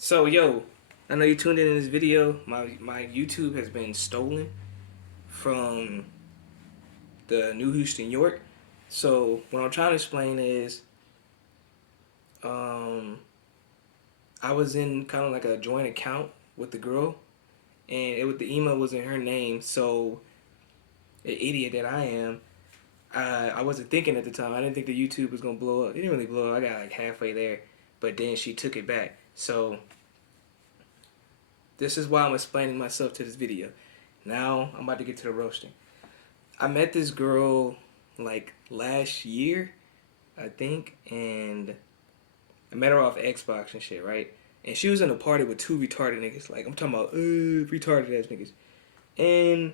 So yo, I know you tuned in this video. My YouTube has been stolen from the New Houston York. So what I'm trying to explain is, um, I was in kind of like a joint account with the girl, and the email was in her name. So, an idiot that I am, I wasn't thinking at the time. I didn't think the YouTube was gonna blow up. It didn't really blow up. I got like halfway there, but then she took it back. So this is why I'm explaining myself to this video. Now I'm about to get to the roasting. I met this girl like last year, I think, and I met her off Xbox and shit, right? And she was in a party with two retarded niggas. Like I'm talking about retarded ass niggas. And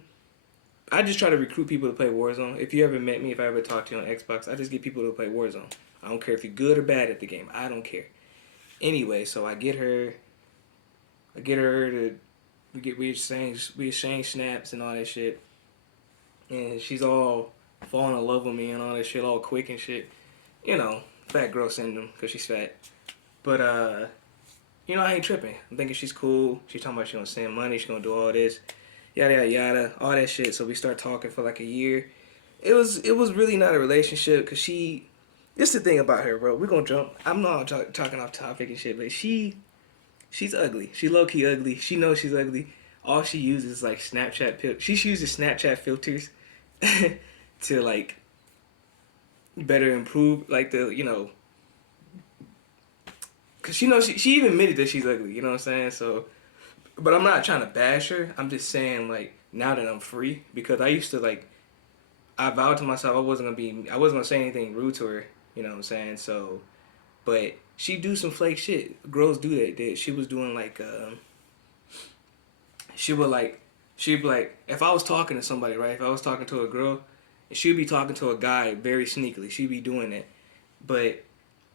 I just try to recruit people to play Warzone. If you ever met me, if I ever talked to you on Xbox, I just get people to play Warzone. I don't care if you're good or bad at the game. I don't care. Anyway, so I get her to we exchange snaps and all that shit. And she's all falling in love with me and all that shit, all quick and shit. You know, fat girl syndrome because she's fat. But I ain't tripping. I'm thinking she's cool. She's talking about she gonna send money. She gonna do all this, yada yada yada, all that shit. So we start talking for like a year. It was really not a relationship because she. This the thing about her, bro. We're gonna jump. I'm not talking off topic and shit, but she's ugly. She low key ugly. She knows she's ugly. All she uses is like She uses Snapchat filters to like better improve like because she knows she even admitted that she's ugly. You know what I'm saying? So, but I'm not trying to bash her. I'm just saying like now that I'm free because I used to like I vowed to myself I wasn't gonna say anything rude to her. You know what I'm saying? So, but she do some flake shit. Girls do that. She was doing like she would like she'd be like if I was talking to somebody, right? If I was talking to a girl, she'd be talking to a guy very sneakily. She'd be doing that. But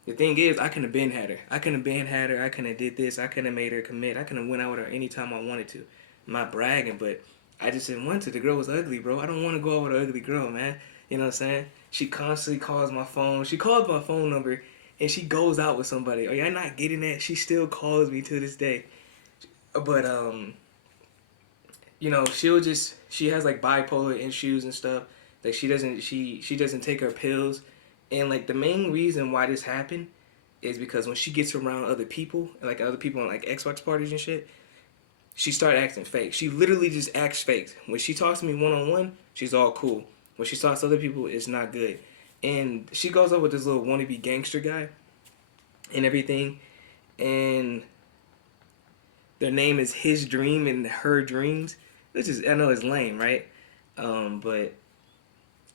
the thing is, I couldn't have been had her. I couldn't have been had her. I couldn't have did this. I couldn't have made her commit. I couldn't have went out with her anytime I wanted to. I'm not bragging, but I just didn't want to. The girl was ugly, bro. I don't want to go out with an ugly girl, man. You know what I'm saying? She constantly calls my phone. She calls my phone number, and she goes out with somebody. Are y'all not getting that? She still calls me to this day. But she has like bipolar issues and stuff. Like she doesn't take her pills, and like the main reason why this happened is because when she gets around other people, like other people on like Xbox parties and shit, she started acting fake. She literally just acts fake. When she talks to me one on one, she's all cool. When she talks to other people, it's not good. And she goes up with this little wannabe gangster guy and everything, and their name is His Dream and Her Dreams, which is I know it's lame, right? But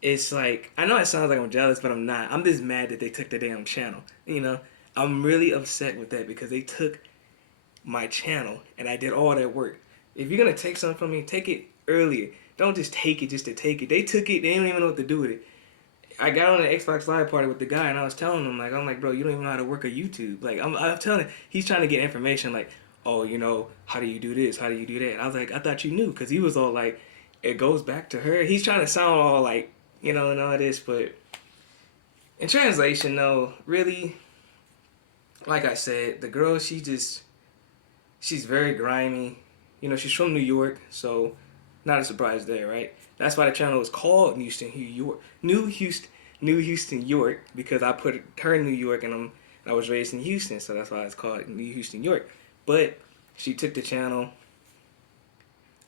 it's like I know it sounds like I'm jealous, but I'm not. I'm just mad that they took the damn channel. You know, I'm really upset with that because they took my channel and I did all that work. If you're gonna take something from me, take it earlier. Don't just take it just to take it. They took it. They don't even know what to do with it. I got on an Xbox Live party with the guy and I was telling him I'm like, bro, you don't even know how to work a YouTube. Like I'm telling him, he's trying to get information like, oh, how do you do this? How do you do that? And I was like, I thought you knew because he was all like, it goes back to her. He's trying to sound all like, and all this, but in translation though, really, like I said, the girl she's very grimy. She's from New York, so not a surprise there, right? That's why the channel is called New Houston, York, because I put her in New York and I was raised in Houston, so that's why it's called New Houston, York. But she took the channel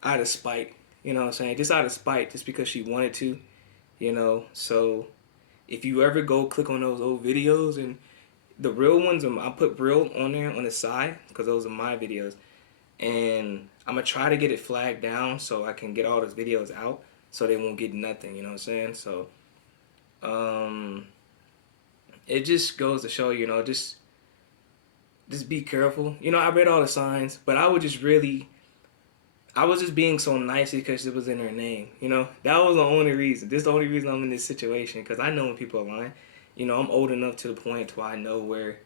out of spite, you know what I'm saying? Just out of spite, just because she wanted to. So if you ever go click on those old videos and the real ones, I put real on there on the side because those are my videos. And I'm gonna try to get it flagged down so I can get all those videos out so they won't get nothing, you know what I'm saying? So um it just goes to show, just be careful. I read all the signs, but I was just being so nice because it was in her name, That was the only reason. This is the only reason I'm in this situation because I know when people are lying. I'm old enough to the point where I know where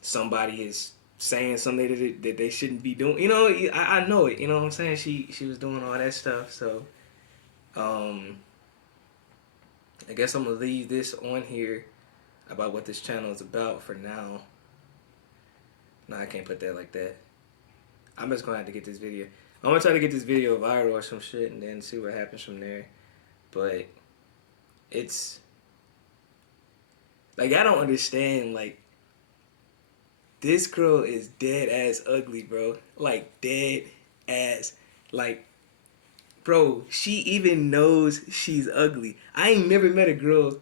somebody is saying something that they shouldn't be doing. I know it. You know what I'm saying? She was doing all that stuff. So, um, I guess I'm gonna leave this on here about what this channel is about for now. No, I can't put that like that. I'm just gonna have to get this video. I'm gonna try to get this video viral or some shit and then see what happens from there. But it's like I don't understand. Like this girl is dead ass ugly, bro. Like dead ass. Like bro, she even knows she's ugly. I ain't never met a girl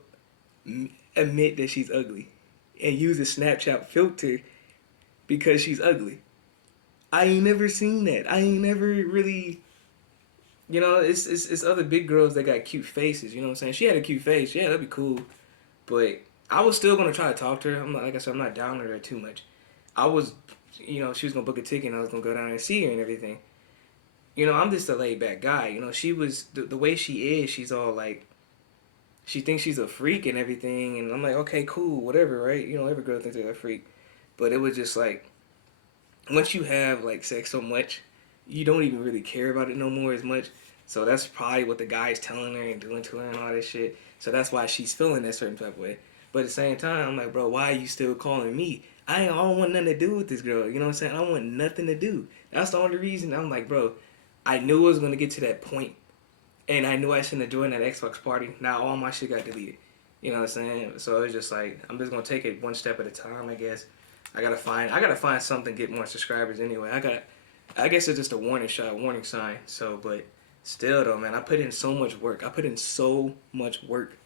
admit that she's ugly and use a Snapchat filter because she's ugly. I ain't never seen that. I ain't never really, you know, it's other big girls that got cute faces. You know what I'm saying? She had a cute face. Yeah, that'd be cool. But I was still gonna try to talk to her. I'm not, like I said, I'm not down with her too much. I was, you know, she was gonna book a ticket and I was gonna go down there and see her and everything. You know, I'm just a laid back guy. You know, she was the way she is. She's all like, she thinks she's a freak and everything, and I'm like, okay, cool, whatever, right? You know, every girl thinks they're a freak, but it was just like, once you have like sex so much, you don't even really care about it no more as much. So that's probably what the guy's telling her and doing to her and all this shit. So that's why she's feeling that certain type of way. But at the same time, I'm like, bro, why are you still calling me? I don't want nothing to do with this girl. You know what I'm saying? I don't want nothing to do. That's the only reason. I'm like, bro, I knew it was gonna get to that point, and I knew I shouldn't have joined that Xbox party. Now all my shit got deleted. You know what I'm saying? So it's just like I'm just gonna take it one step at a time, I guess. I gotta find something to get more subscribers anyway. I guess it's just a warning sign. So, but still though, man, I put in so much work. I put in so much work,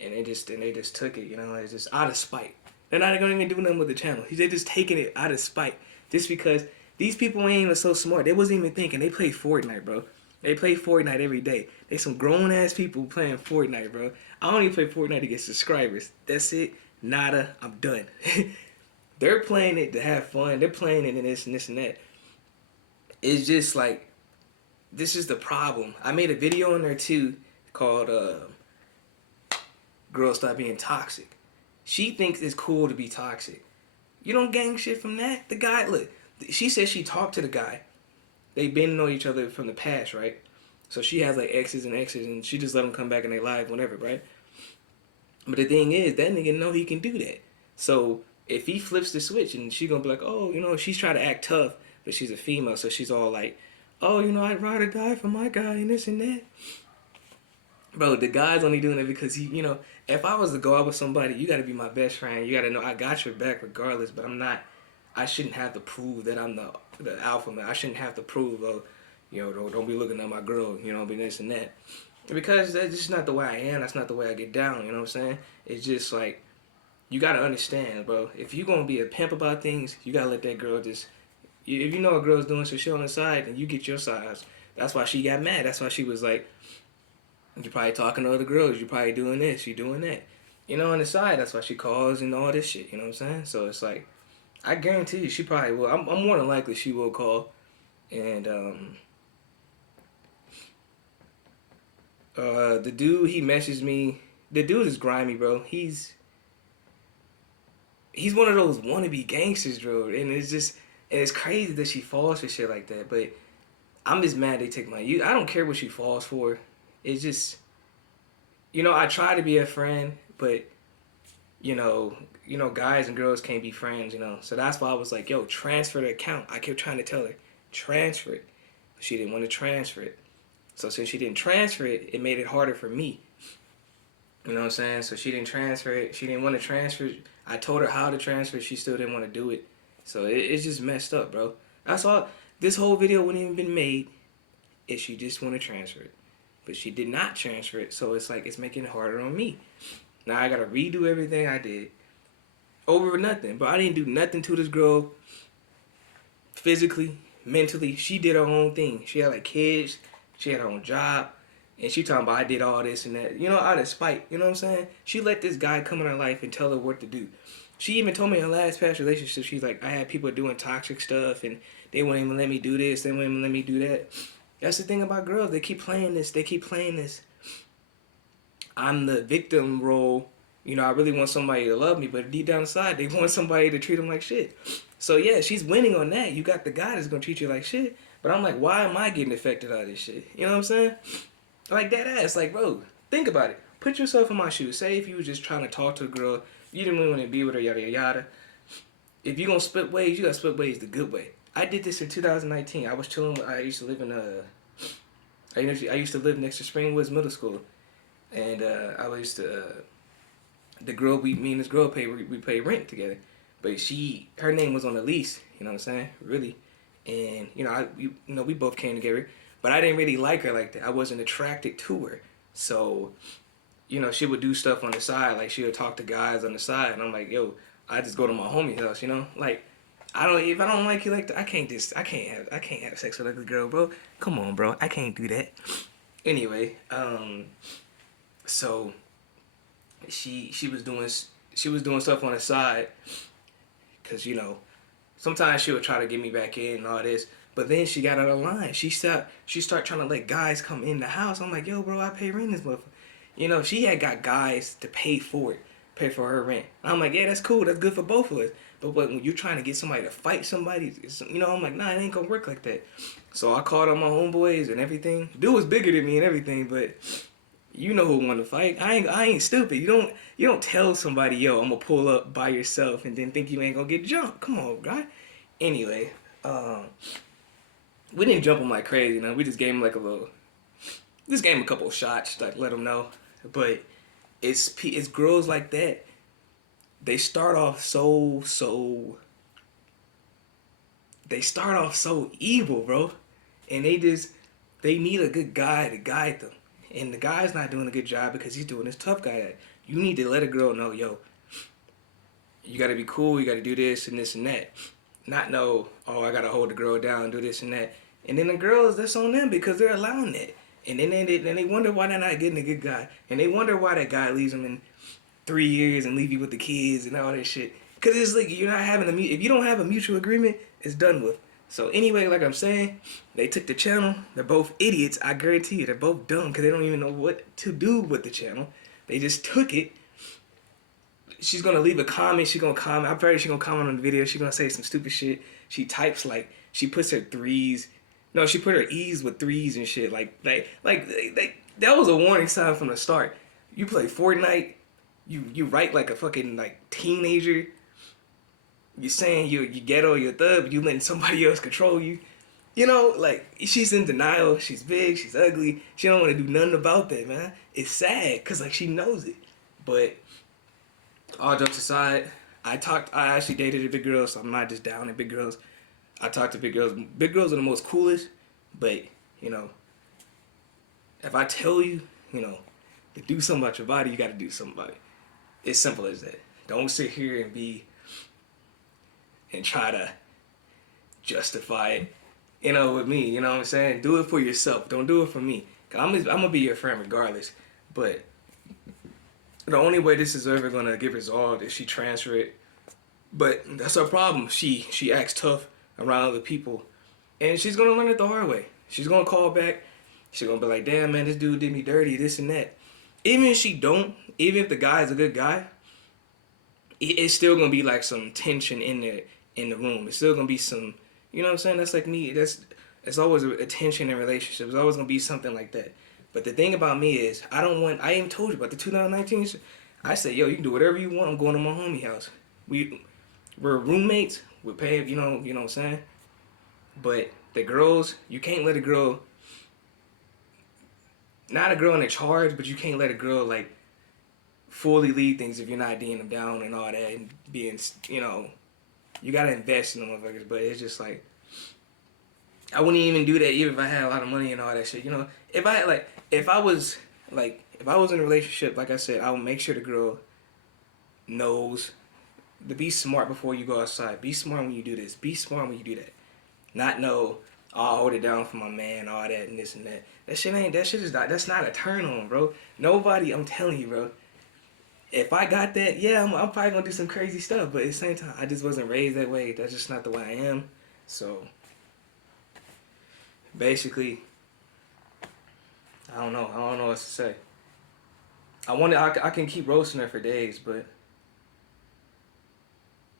and they just took it. You know, it's just out of spite. They're not gonna even do nothing with the channel. They're just taking it out of spite, just because these people ain't even so smart. They wasn't even thinking. They play Fortnite, bro. They play Fortnite every day. They some grown ass people playing Fortnite, bro. I only play Fortnite to get subscribers. That's it. Nada. I'm done. They're playing it to have fun. They're playing it and this and this and that. It's just like, this is the problem. I made a video in there too called Girls Stop Being Toxic. She thinks it's cool to be toxic. You don't gang shit from that. The guy, look, she said she talked to the guy. They've been knowing each other from the past, right? So she has like exes and she just let them come back in their life whenever, right? But the thing is, that nigga know he can do that. So if he flips the switch and she gonna be like, oh, you know, she's trying to act tough, but she's a female, so she's all like, oh, you know, I'd ride or die for my guy and this and that. Bro, the guy's only doing it because he, you know, if I was to go out with somebody, you gotta be my best friend. You gotta know I got your back regardless, but I'm not, I shouldn't have to prove that I'm the alpha man. I shouldn't have to prove, oh, you know, don't be looking at my girl, you know, be this and that. Because that's just not the way I am. That's not the way I get down, you know what I'm saying? It's just like, you gotta understand, bro. If you gonna be a pimp about things, you gotta let that girl just. If you know a girl's doing some shit on the side, then you get your size. That's why she got mad. That's why she was like, "You're probably talking to other girls. You're probably doing this. You're doing that." You know, on the side. That's why she calls and all this shit. You know what I'm saying? So it's like, I guarantee you, she probably will. I'm more than likely she will call, and the dude he messaged me. The dude is grimy, bro. He's one of those wannabe gangsters, bro. And it's crazy that she falls for shit like that. But I'm just mad they take my youth. I don't care what she falls for. It's just, you know, I try to be a friend, but guys and girls can't be friends, you know. So that's why I was like, yo, transfer the account. I kept trying to tell her, transfer it. But she didn't want to transfer it. So since she didn't transfer it, it made it harder for me. You know what I'm saying? So she didn't transfer it. She didn't want to transfer it. I told her how to transfer it. She still didn't want to do it. So it's just messed up, bro. That's all. This whole video wouldn't even been made if she just want to transfer it. But she did not transfer it. So it's like, it's making it harder on me. Now I got to redo everything I did. Over nothing. But I didn't do nothing to this girl physically, mentally. She did her own thing. She had like kids. She had her own job. And she talking about I did all this and that. You know, out of spite. You know what I'm saying? She let this guy come in her life and tell her what to do. She even told me in her last past relationship, she's like, I had people doing toxic stuff and they wouldn't even let me do this. They wouldn't even let me do that. That's the thing about girls. They keep playing this. They keep playing this. I'm the victim role. You know, I really want somebody to love me, but deep down inside, they want somebody to treat them like shit. So yeah, she's winning on that. You got the guy that's gonna treat you like shit. But I'm like, why am I getting affected out of this shit? You know what I'm saying? Like that ass. Like, bro, think about it. Put yourself in my shoes. Say if you was just trying to talk to a girl, you didn't really want to be with her, yada yada yada. if you gonna split ways, you gotta split ways the good way. I did this in 2019. I was chilling. I used to live in I used to live next to Springwoods Middle School, and I used to the girl me and this girl we pay rent together, but her name was on the lease. You know what I'm saying? Really, and we both came together, but I didn't really like her like that. I wasn't attracted to her, so she would do stuff on the side, like she would talk to guys on the side, and I'm like, yo, I just go to my homie's house, like. If I don't like you like that, I can't have sex with a ugly girl, bro. Come on, bro. I can't do that. Anyway, so she was doing stuff on the side, cause sometimes she would try to get me back in and all this, but then she got out of line. She started trying to let guys come in the house. I'm like, yo, bro, I pay rent this motherfucker. She had got guys to pay for her rent. I'm like, yeah, that's cool. That's good for both of us. But when you're trying to get somebody to fight somebody, I'm like, nah, it ain't gonna work like that. So I called on my homeboys and everything. Dude was bigger than me and everything, but you know who wanted to fight. I ain't stupid. You don't tell somebody, yo, I'm gonna pull up by yourself and then think you ain't gonna get jumped. Come on, guy. Anyway, we didn't jump him like crazy. We just gave him just gave him a couple of shots, like let him know. But it's girls like that. They start off so evil, bro. And they need a good guy to guide them. And the guy's not doing a good job because he's doing this tough guy. You need to let a girl know, yo, you gotta be cool, you gotta do this and this and that. Not know, oh, I gotta hold the girl down, do this and that. And then the girls, that's on them because they're allowing that. And then they wonder why they're not getting a good guy. And they wonder why that guy leaves them in 3 years and leave you with the kids and all that shit. Cause it's like you're not having if you don't have a mutual agreement, it's done with. So anyway, like I'm saying, they took the channel. They're both idiots. I guarantee you, they're both dumb because they don't even know what to do with the channel. They just took it. She's gonna leave a comment. She's gonna comment. I'm pretty sure she's gonna comment on the video. She's gonna say some stupid shit. She types she puts her threes. No, she put her E's with threes and shit. That was a warning sign from the start. You play Fortnite. You write like a fucking teenager. You're saying you ghetto, you're a thug, but you letting somebody else control you. She's in denial. She's big. She's ugly. She don't want to do nothing about that, man. It's sad because she knows it. But all jokes aside, I actually dated a big girl, so I'm not just down at big girls. I talk to big girls. Big girls are the most coolest, but if I tell you, to do something about your body, you got to do something about it. It's simple as that. Don't sit here and try to justify it, with me. You know what I'm saying? Do it for yourself. Don't do it for me. I'm gonna be your friend regardless. But the only way this is ever gonna get resolved is she transfer it. But that's her problem. She acts tough around other people, and she's gonna learn it the hard way. She's gonna call back. She's gonna be like, damn, man, this dude did me dirty, this and that. Even if the guy's a good guy, it's still gonna be some tension in the room. It's still gonna be some, you know what I'm saying? That's like me. It's always a tension in relationships. It's always gonna be something like that. But the thing about me is, I even told you about the 2019 shit. I said, yo, you can do whatever you want. I'm going to my homie house. We're roommates. We pay, you know what I'm saying? But the girls, you can't let a girl, not a girl in charge, but you can't let a girl fully lead things if you're not D'ing them down and all that and being, you gotta invest in them motherfuckers. But it's just I wouldn't even do that even if I had a lot of money and all that shit. If I was in a relationship, like I said, I would make sure the girl knows to be smart before you go outside. Be smart when you do this. Be smart when you do that. Not know, I'll hold it down for my man, all that and this and that. That's not a turn on, bro. Nobody, I'm telling you, bro. If I got that, yeah, I'm probably gonna do some crazy stuff. But at the same time, I just wasn't raised that way. That's just not the way I am. So, basically, I don't know what to say. I can keep roasting her for days, but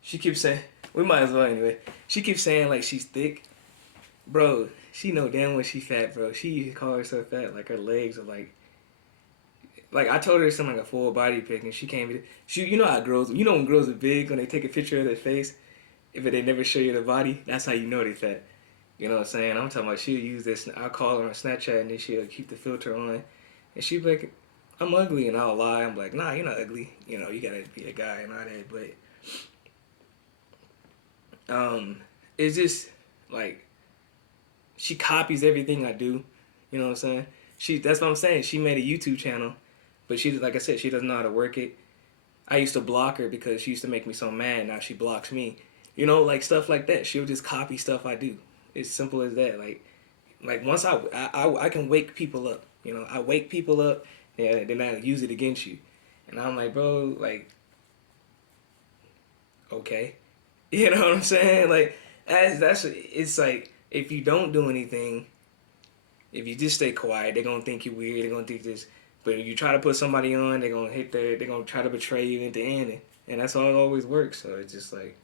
she keeps saying, we might as well anyway. She keeps saying she's thick. Bro, she know damn well she fat, bro. She call herself fat, her legs are I told her something a full body pic and she came with it. You know how girls, when girls are big, when they take a picture of their face, If they never show you the body, that's how you know they fat. You know what I'm saying? I'm talking about she'll use this. I'll call her on Snapchat and then she'll keep the filter on, and she'll be like, "I'm ugly," and I'll lie. I'm like, "Nah, you're not ugly. You know, you gotta be a guy and all that." But it's just like she copies everything I do. You know what I'm saying? That's what I'm saying. She made a YouTube channel, but she, like I said, she doesn't know how to work it. I used to block her because she used to make me so mad. Now she blocks me. You know, like stuff like that. She'll just copy stuff I do. It's simple as that. Like once I can wake people up. You know, I wake people up, and then I use it against you. And I'm like, bro, like, okay, you know what I'm saying? Like, that's it's like if you don't do anything, if you just stay quiet, they're gonna think you're weird. They're gonna think this. But if you try to put somebody on, they're gonna try to betray you at the end, and that's how it always works. So it's just like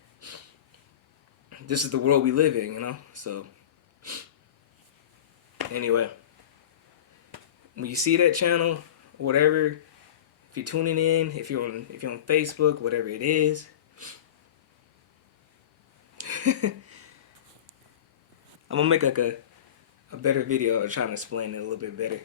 this is the world we live in, you know. So anyway, when you see that channel, whatever, if you're tuning in, if you're on Facebook, whatever it is, I'm gonna make like a better video of trying to explain it a little bit better.